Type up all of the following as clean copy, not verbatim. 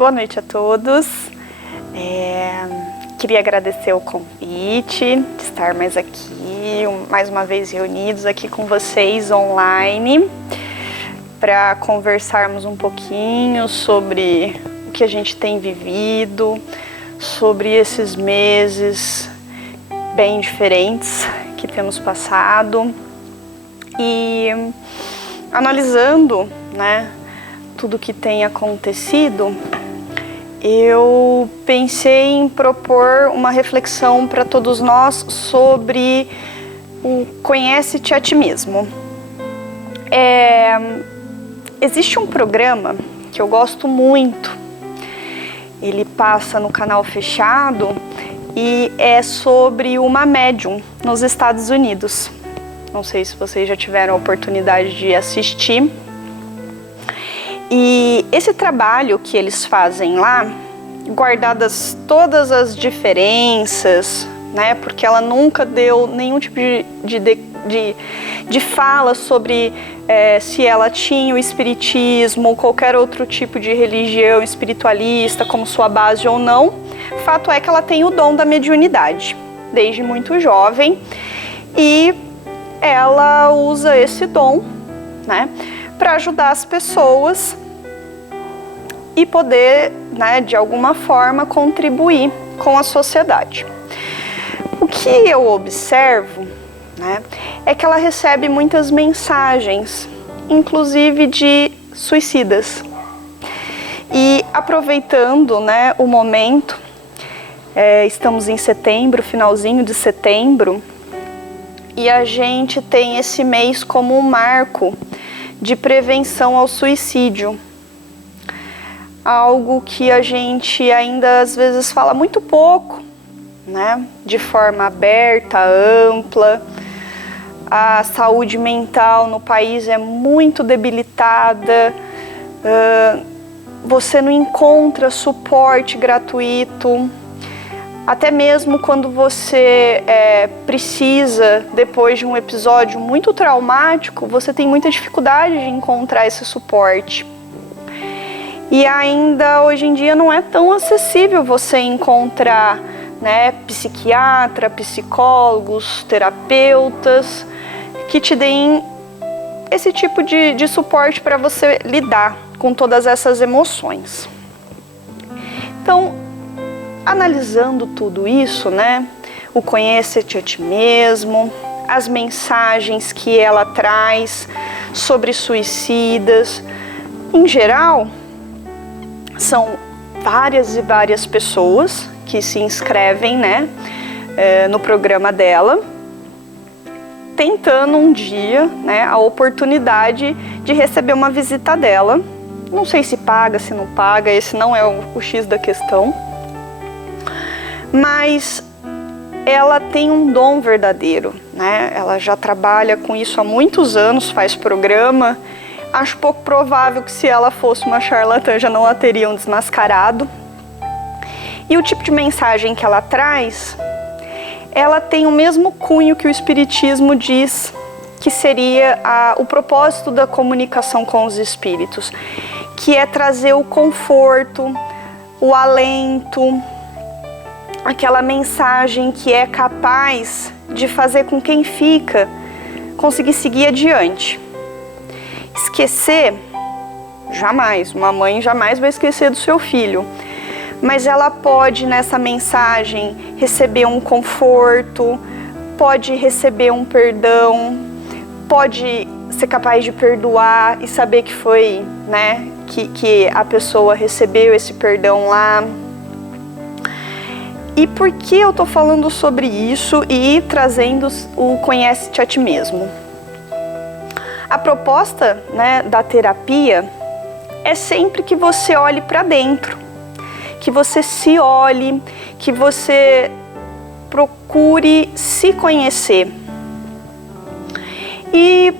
Boa noite a todos. Queria agradecer o convite de estar mais uma vez reunidos aqui com vocês online para conversarmos um pouquinho sobre o que a gente tem vivido, sobre esses meses bem diferentes que temos passado e analisando, tudo que tem acontecido. Eu pensei em propor uma reflexão para todos nós sobre o Conhece-te a ti mesmo. Existe um programa que eu gosto muito, ele passa no canal fechado e é sobre uma médium nos Estados Unidos. Não sei se vocês já tiveram a oportunidade de assistir. E esse trabalho que eles fazem lá, guardadas todas as diferenças, porque ela nunca deu nenhum tipo de fala sobre se ela tinha o espiritismo ou qualquer outro tipo de religião espiritualista como sua base ou não. Fato é que ela tem o dom da mediunidade desde muito jovem e ela usa esse dom, para ajudar as pessoas e poder, de alguma forma, contribuir com a sociedade. O que eu observo, é que ela recebe muitas mensagens, inclusive de suicidas. E aproveitando, o momento, estamos em setembro, finalzinho de setembro, e a gente tem esse mês como um marco de prevenção ao suicídio. Algo que a gente ainda às vezes fala muito pouco, de forma aberta, ampla. A saúde mental no país é muito debilitada, você não encontra suporte gratuito. Até mesmo quando você precisa, depois de um episódio muito traumático, você tem muita dificuldade de encontrar esse suporte. E ainda hoje em dia não é tão acessível você encontrar psiquiatra, psicólogos, terapeutas que te deem esse tipo de suporte para você lidar com todas essas emoções. Então, analisando tudo isso, o Conhece-te a ti mesmo, as mensagens que ela traz sobre suicidas, em geral, são várias e várias pessoas que se inscrevem, no programa dela, tentando um dia, a oportunidade de receber uma visita dela. Não sei se paga, se não paga, esse não é o X da questão. Mas ela tem um dom verdadeiro, Ela já trabalha com isso há muitos anos, faz programa. Acho pouco provável que se ela fosse uma charlatã já não a teriam desmascarado. E o tipo de mensagem que ela traz, ela tem o mesmo cunho que o Espiritismo diz que seria o propósito da comunicação com os espíritos, que é trazer o conforto, o alento, aquela mensagem que é capaz de fazer com quem fica conseguir seguir adiante. Esquecer, jamais, uma mãe jamais vai esquecer do seu filho, mas ela pode nessa mensagem receber um conforto, pode receber um perdão, pode ser capaz de perdoar e saber que foi, que a pessoa recebeu esse perdão lá. E por que eu tô falando sobre isso e trazendo o Conhece-te a ti mesmo? A proposta, da terapia é sempre que você olhe para dentro, que você se olhe, que você procure se conhecer. E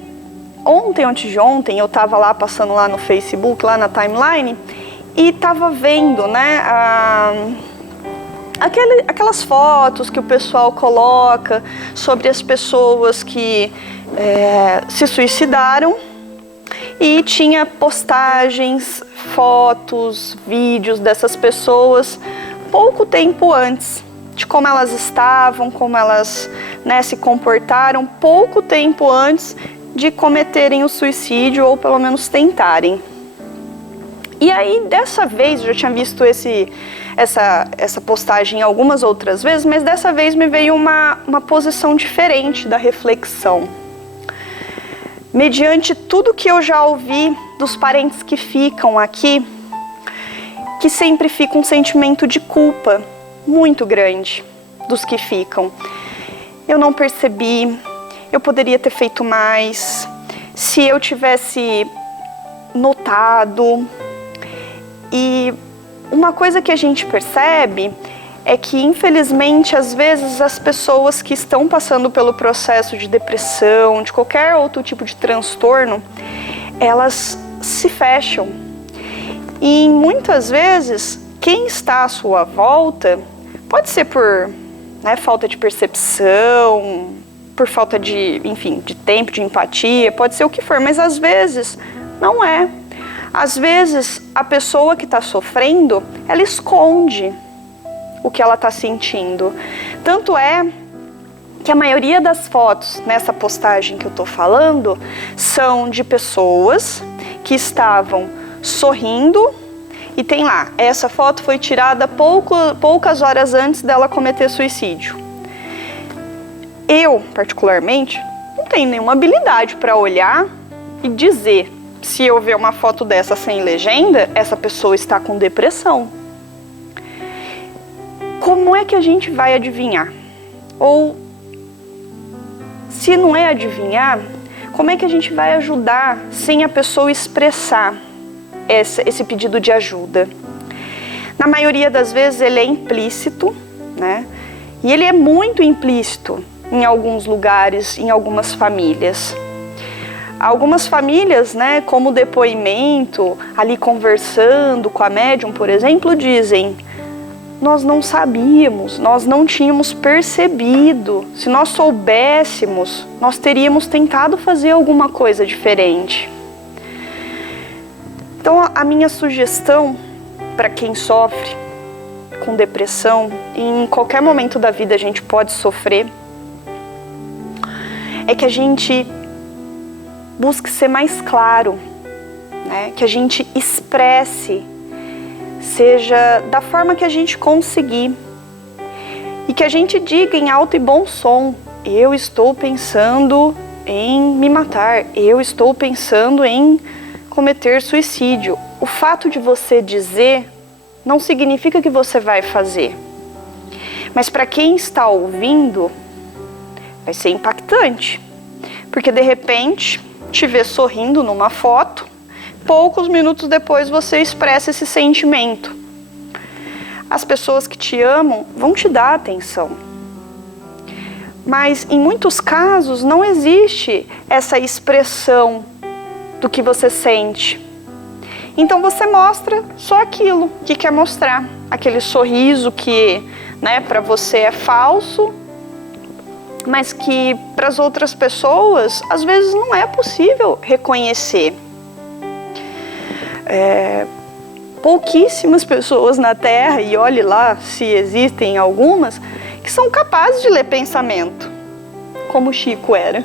antes de ontem, eu estava lá passando lá no Facebook, lá na timeline, e estava vendo, aquelas fotos que o pessoal coloca sobre as pessoas que se suicidaram e tinha postagens, fotos, vídeos dessas pessoas pouco tempo antes, de como elas estavam, como elas, né, se comportaram pouco tempo antes de cometerem o suicídio ou pelo menos tentarem. E aí, dessa vez, eu já tinha visto essa postagem algumas outras vezes, mas dessa vez me veio uma posição diferente da reflexão. Mediante tudo que eu já ouvi dos parentes que ficam aqui, que sempre fica um sentimento de culpa muito grande dos que ficam. Eu não percebi, eu poderia ter feito mais, se eu tivesse notado. E uma coisa que a gente percebe é que, infelizmente, às vezes as pessoas que estão passando pelo processo de depressão, de qualquer outro tipo de transtorno, elas se fecham. E muitas vezes, quem está à sua volta, pode ser por, né, falta de percepção, por falta de, enfim, de tempo, de empatia, pode ser o que for, mas às vezes não é. Às vezes, a pessoa que está sofrendo, ela esconde o que ela está sentindo. Tanto é que a maioria das fotos nessa postagem que eu estou falando são de pessoas que estavam sorrindo e tem lá, essa foto foi tirada poucas horas antes dela cometer suicídio. Eu, particularmente, não tenho nenhuma habilidade para olhar e dizer, se eu ver uma foto dessa sem legenda, essa pessoa está com depressão. Como é que a gente vai adivinhar? Ou, se não é adivinhar, como é que a gente vai ajudar sem a pessoa expressar esse pedido de ajuda? Na maioria das vezes ele é implícito, né? E ele é muito implícito em alguns lugares, em algumas famílias. Algumas famílias, né, como depoimento, ali conversando com a médium, por exemplo, dizem: nós não sabíamos, nós não tínhamos percebido. Se nós soubéssemos, nós teríamos tentado fazer alguma coisa diferente. Então, a minha sugestão para quem sofre com depressão, e em qualquer momento da vida a gente pode sofrer, é que a gente busque ser mais claro, né? Que a gente expresse, seja da forma que a gente conseguir, e que a gente diga em alto e bom som: eu estou pensando em me matar, eu estou pensando em cometer suicídio. O fato de você dizer não significa que você vai fazer, mas para quem está ouvindo vai ser impactante, porque de repente te ver sorrindo numa foto, poucos minutos depois você expressa esse sentimento. As pessoas que te amam vão te dar atenção. Mas em muitos casos não existe essa expressão do que você sente. Então você mostra só aquilo que quer mostrar, aquele sorriso que, né, para você é falso, mas que para as outras pessoas às vezes não é possível reconhecer. Pouquíssimas pessoas na Terra, e olhe lá se existem algumas, que são capazes de ler pensamento, como o Chico era.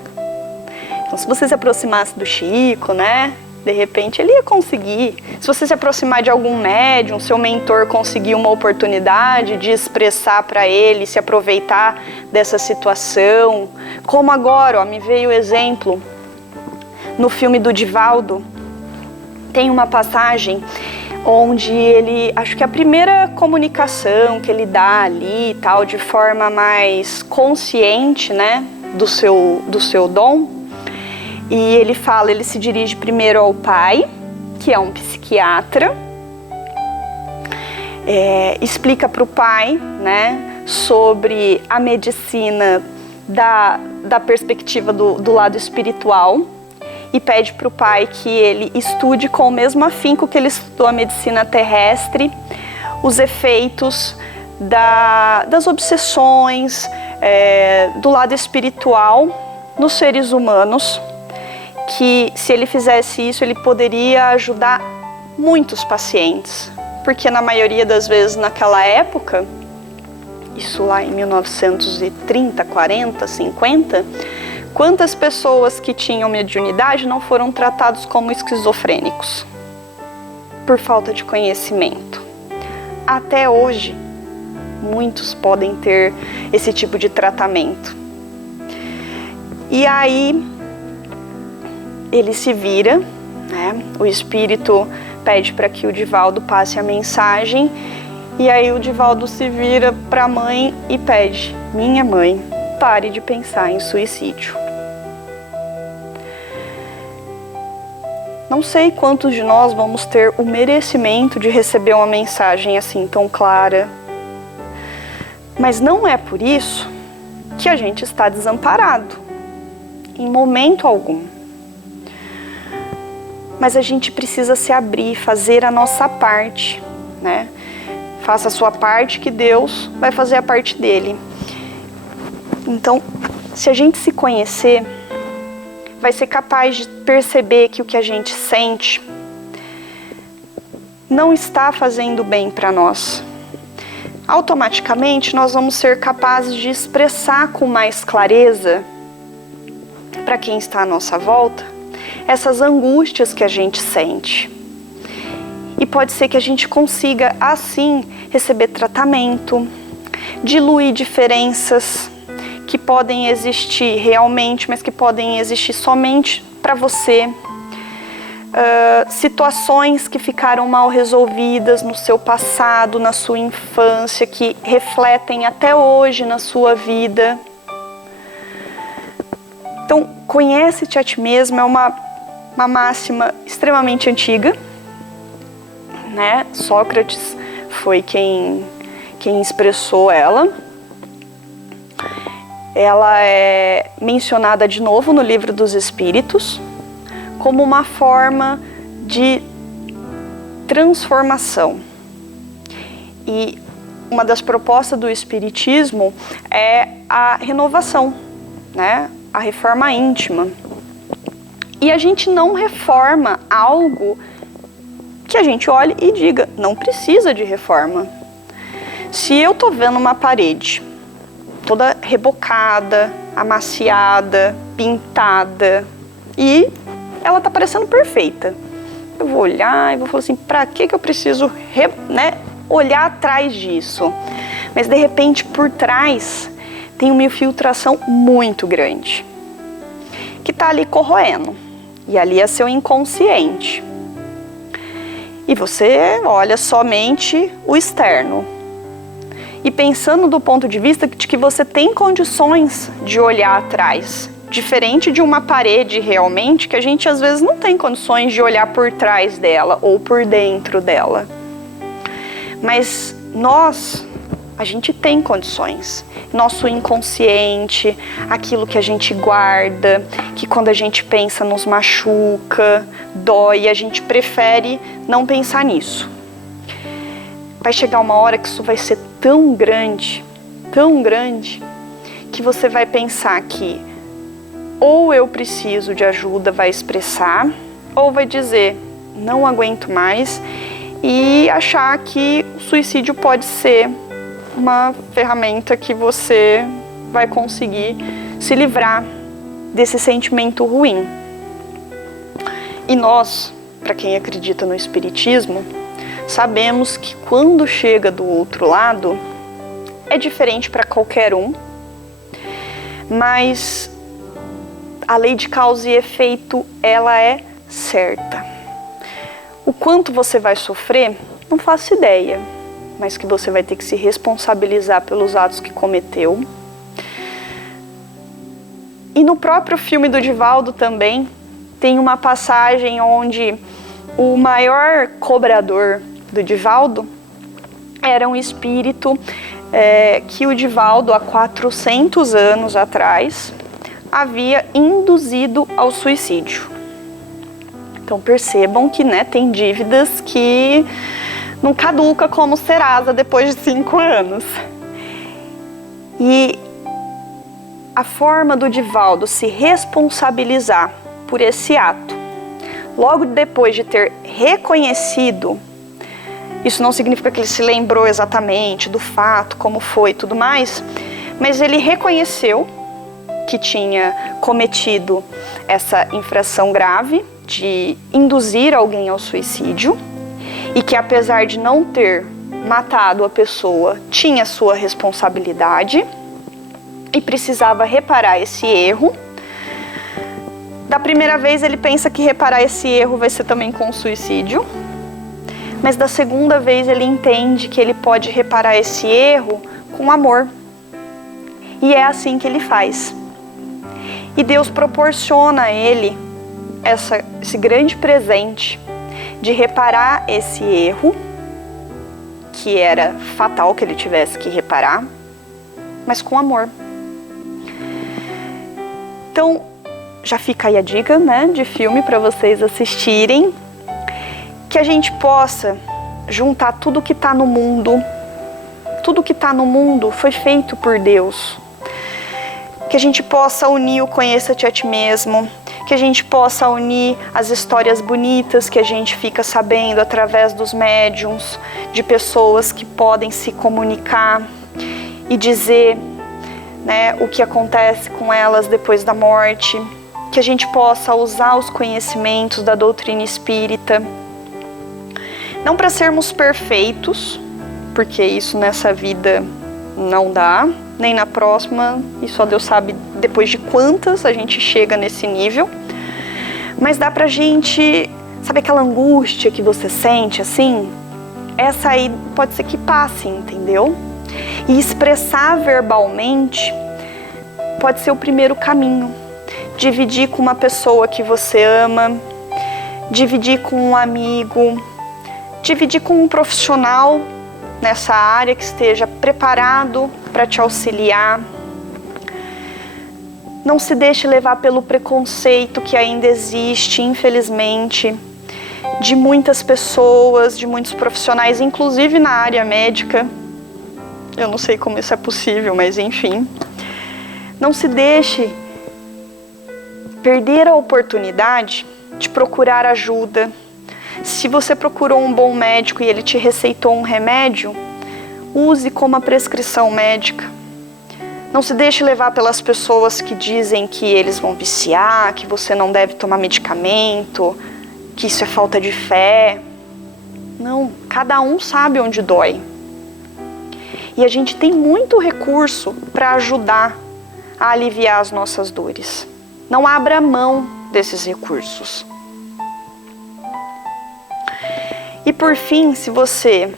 Então, se você se aproximasse do Chico, né, de repente ele ia conseguir. Se você se aproximar de algum médium, seu mentor conseguir uma oportunidade de expressar para ele, se aproveitar dessa situação. Como agora, ó, me veio o exemplo, no filme do Divaldo, tem uma passagem onde ele, acho que a primeira comunicação que ele dá ali e tal, de forma mais consciente, né, do seu dom, e ele fala, ele se dirige primeiro ao pai, que é um psiquiatra, explica para o pai, né, sobre a medicina da perspectiva do lado espiritual, e pede para o pai que ele estude com o mesmo afinco que ele estudou a medicina terrestre, os efeitos das obsessões do lado espiritual nos seres humanos, que se ele fizesse isso, ele poderia ajudar muitos pacientes, porque na maioria das vezes naquela época, isso lá em 1930, 40, 50, quantas pessoas que tinham mediunidade não foram tratados como esquizofrênicos por falta de conhecimento? Até hoje, muitos podem ter esse tipo de tratamento. E aí, ele se vira, né? O espírito pede para que o Divaldo passe a mensagem, e aí o Divaldo se vira para a mãe e pede: minha mãe, pare de pensar em suicídio. Não sei quantos de nós vamos ter o merecimento de receber uma mensagem assim tão clara, mas não é por isso que a gente está desamparado, em momento algum. Mas a gente precisa se abrir, fazer a nossa parte, né? Faça a sua parte que Deus vai fazer a parte dele. Então, se a gente se conhecer, vai ser capaz de perceber que o que a gente sente não está fazendo bem para nós. Automaticamente, nós vamos ser capazes de expressar com mais clareza para quem está à nossa volta essas angústias que a gente sente. E pode ser que a gente consiga, assim, receber tratamento, diluir diferenças que podem existir realmente, mas que podem existir somente para você. Situações que ficaram mal resolvidas no seu passado, na sua infância, que refletem até hoje na sua vida. Então, conhece-te a ti mesmo é uma máxima extremamente antiga, né? Sócrates foi quem expressou ela. Ela é mencionada de novo no Livro dos Espíritos como uma forma de transformação. E uma das propostas do Espiritismo é a renovação, né? A reforma íntima. E a gente não reforma algo que a gente olhe e diga, não precisa de reforma. Se eu tô vendo uma parede toda rebocada, amaciada, pintada, e ela tá parecendo perfeita, eu vou olhar e vou falar assim, pra que eu preciso olhar atrás disso? Mas de repente por trás tem uma infiltração muito grande, que tá ali corroendo, e ali é seu inconsciente. E você olha somente o externo. E pensando do ponto de vista de que você tem condições de olhar atrás. Diferente de uma parede realmente, que a gente às vezes não tem condições de olhar por trás dela ou por dentro dela. Mas a gente tem condições. Nosso inconsciente, aquilo que a gente guarda, que quando a gente pensa nos machuca, dói, a gente prefere não pensar nisso. Vai chegar uma hora que isso vai ser tão grande, que você vai pensar que ou eu preciso de ajuda, vai expressar, ou vai dizer, não aguento mais, e achar que o suicídio pode ser uma ferramenta que você vai conseguir se livrar desse sentimento ruim. E nós, para quem acredita no Espiritismo, sabemos que quando chega do outro lado, é diferente para qualquer um, mas a lei de causa e efeito, ela é certa. O quanto você vai sofrer, não faço ideia, mas que você vai ter que se responsabilizar pelos atos que cometeu. E no próprio filme do Divaldo também, tem uma passagem onde o maior cobrador do Divaldo era um espírito que o Divaldo, há 400 anos atrás, havia induzido ao suicídio. Então percebam que tem dívidas que não caduca como Serasa depois de 5 anos. E a forma do Divaldo se responsabilizar por esse ato. Logo depois de ter reconhecido, isso não significa que ele se lembrou exatamente do fato, como foi e tudo mais, mas ele reconheceu que tinha cometido essa infração grave de induzir alguém ao suicídio e que, apesar de não ter matado a pessoa, tinha sua responsabilidade e precisava reparar esse erro. Da primeira vez ele pensa que reparar esse erro vai ser também com o suicídio, mas da segunda vez ele entende que ele pode reparar esse erro com amor. E é assim que ele faz. E Deus proporciona a ele esse grande presente de reparar esse erro, que era fatal que ele tivesse que reparar, mas com amor. Então, já fica aí a dica, né, de filme para vocês assistirem, que a gente possa juntar tudo que está no mundo. Tudo que está no mundo foi feito por Deus. Que a gente possa unir o Conheça-te a ti mesmo, que a gente possa unir as histórias bonitas que a gente fica sabendo através dos médiums, de pessoas que podem se comunicar e dizer, né, o que acontece com elas depois da morte, que a gente possa usar os conhecimentos da doutrina espírita, não para sermos perfeitos, porque isso nessa vida não dá, nem na próxima, e só Deus sabe depois de quantas a gente chega nesse nível, mas dá pra gente, sabe aquela angústia que você sente assim? Essa aí pode ser que passe, entendeu? E expressar verbalmente pode ser o primeiro caminho. Dividir com uma pessoa que você ama, dividir com um amigo, dividir com um profissional nessa área que esteja preparado para te auxiliar. Não se deixe levar pelo preconceito que ainda existe, infelizmente, de muitas pessoas, de muitos profissionais, inclusive na área médica. Eu não sei como isso é possível, mas enfim. Não se deixe perder a oportunidade de procurar ajuda. Se você procurou um bom médico e ele te receitou um remédio, use como a prescrição médica. Não se deixe levar pelas pessoas que dizem que eles vão viciar, que você não deve tomar medicamento, que isso é falta de fé. Não, cada um sabe onde dói. E a gente tem muito recurso para ajudar a aliviar as nossas dores. Não abra mão desses recursos. E por fim, se você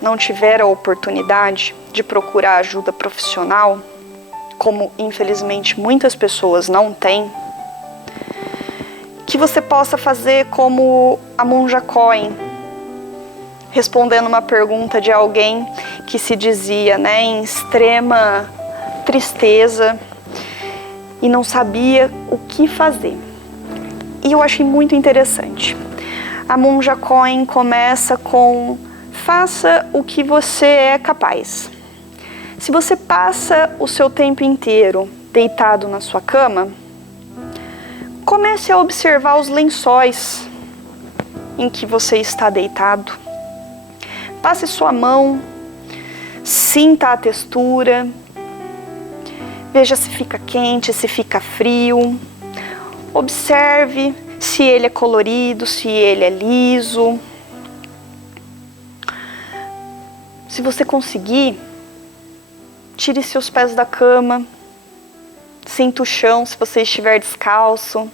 não tiver a oportunidade de procurar ajuda profissional, como infelizmente muitas pessoas não têm, que você possa fazer como a Monja Coen, respondendo uma pergunta de alguém que se dizia, né, em extrema tristeza e não sabia o que fazer. E eu achei muito interessante. A Monja Coen começa com: faça o que você é capaz. Se você passa o seu tempo inteiro deitado na sua cama, comece a observar os lençóis em que você está deitado. Passe sua mão, sinta a textura, veja se fica quente, se fica frio. Observe se ele é colorido, se ele é liso. Se você conseguir, tire seus pés da cama, sinta o chão se você estiver descalço.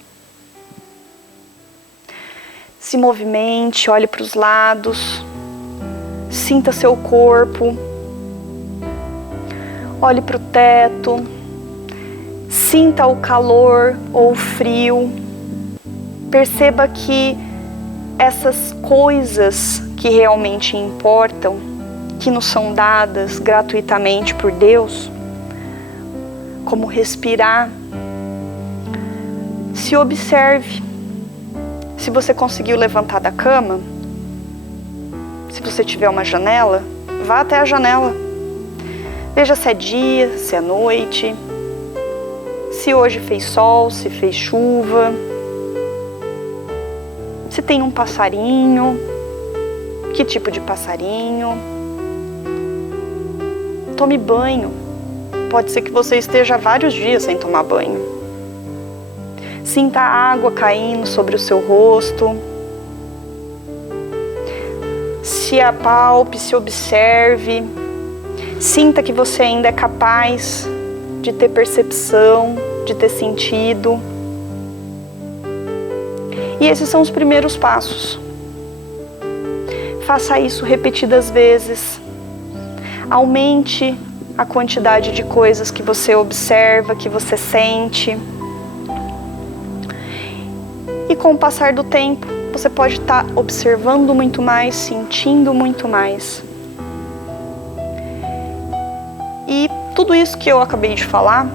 Se movimente, olhe para os lados, sinta seu corpo, olhe para o teto, sinta o calor ou o frio. Perceba que essas coisas que realmente importam, que nos são dadas gratuitamente por Deus, como respirar, se observe. Se você conseguiu levantar da cama, se você tiver uma janela, vá até a janela. Veja se é dia, se é noite, se hoje fez sol, se fez chuva. Se tem um passarinho, que tipo de passarinho. Tome banho. Pode ser que você esteja vários dias sem tomar banho. Sinta a água caindo sobre o seu rosto. Se apalpe, se observe. Sinta que você ainda é capaz de ter percepção, de ter sentido. E esses são os primeiros passos. Faça isso repetidas vezes. Aumente a quantidade de coisas que você observa, que você sente. E com o passar do tempo, você pode estar observando muito mais, sentindo muito mais. E tudo isso que eu acabei de falar,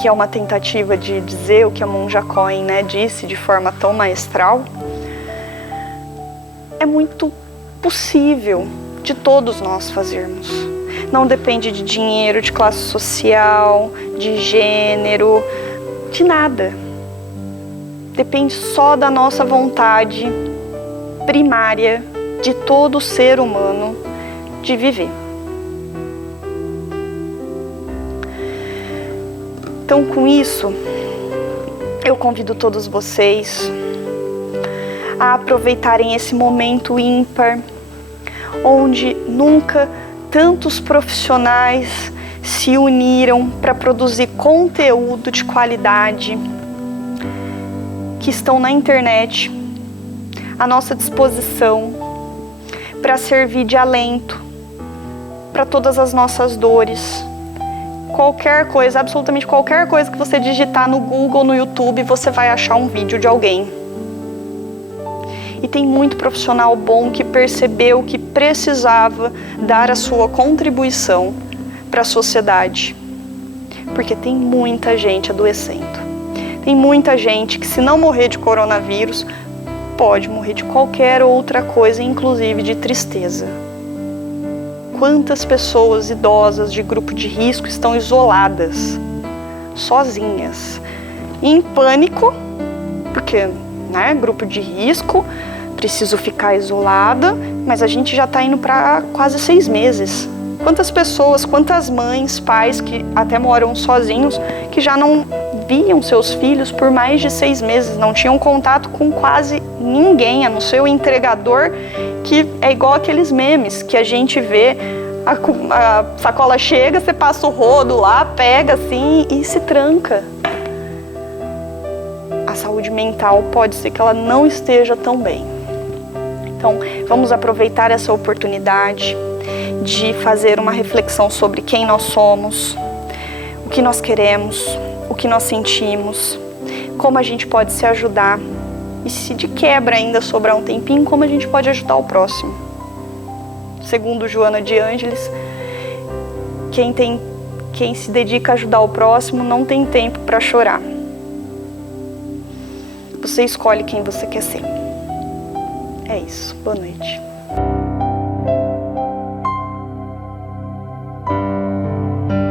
que é uma tentativa de dizer o que a Monja Coen, disse de forma tão maestral, é muito possível de todos nós fazermos. Não depende de dinheiro, de classe social, de gênero, de nada. Depende só da nossa vontade primária de todo ser humano de viver. Então, com isso, eu convido todos vocês a aproveitarem esse momento ímpar, onde nunca tantos profissionais se uniram para produzir conteúdo de qualidade, que estão na internet, à nossa disposição, para servir de alento para todas as nossas dores. Qualquer coisa, absolutamente qualquer coisa que você digitar no Google, no YouTube, você vai achar um vídeo de alguém. E tem muito profissional bom que percebeu que precisava dar a sua contribuição para a sociedade. Porque tem muita gente adoecendo. Tem muita gente que, se não morrer de coronavírus, pode morrer de qualquer outra coisa, inclusive de tristeza. Quantas pessoas idosas de grupo de risco estão isoladas, sozinhas, em pânico, porque, grupo de risco, preciso ficar isolada, mas a gente já está indo para quase 6 meses. Quantas pessoas, quantas mães, pais que até moram sozinhos, que já não viam seus filhos por mais de 6 meses, não tinham contato com quase ninguém, a não ser o entregador, que é igual aqueles memes que a gente vê, a sacola chega, você passa o rodo lá, pega assim e se tranca. A saúde mental pode ser que ela não esteja tão bem. Então, vamos aproveitar essa oportunidade de fazer uma reflexão sobre quem nós somos, o que nós queremos, o que nós sentimos, como a gente pode se ajudar e, se de quebra ainda sobrar um tempinho, como a gente pode ajudar o próximo. Segundo Joana de Ângeles, quem se dedica a ajudar o próximo não tem tempo para chorar. Você escolhe quem você quer ser. É isso. Boa noite.